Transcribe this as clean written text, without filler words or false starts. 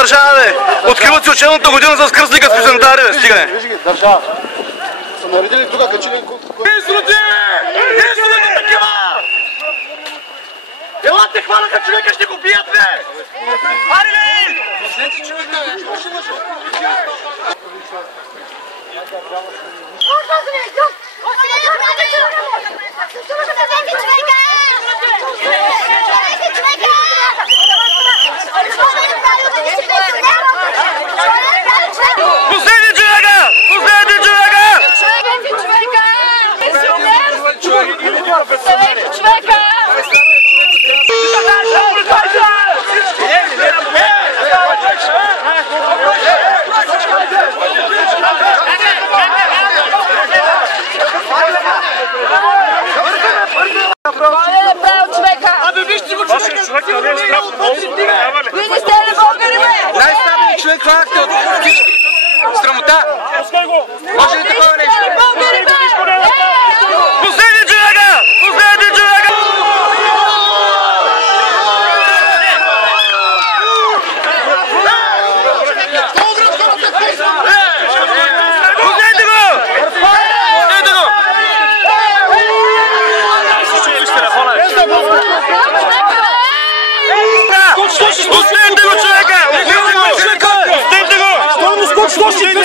държава, бе! Откриват си учебната година с кръстника с писантари, бе! Стига, Виж ги, държава. Са наредили тук качили... Изроди! Изроди такива! Елате хванаха човека, ще го бият, бе! Ари, бе! Последните човека, бе! Последни човека! Последни човека! Абе вижте го човека! Вие не сте ли българи, бе? Най-слабият човек хванахте от всички. Срамота! Може ли такова нещо? Българи, бе! Последни човека! Последни човека! Пуснете го! Пуснете го! Пуснете го, човека! Пуснете го! Пуснете го!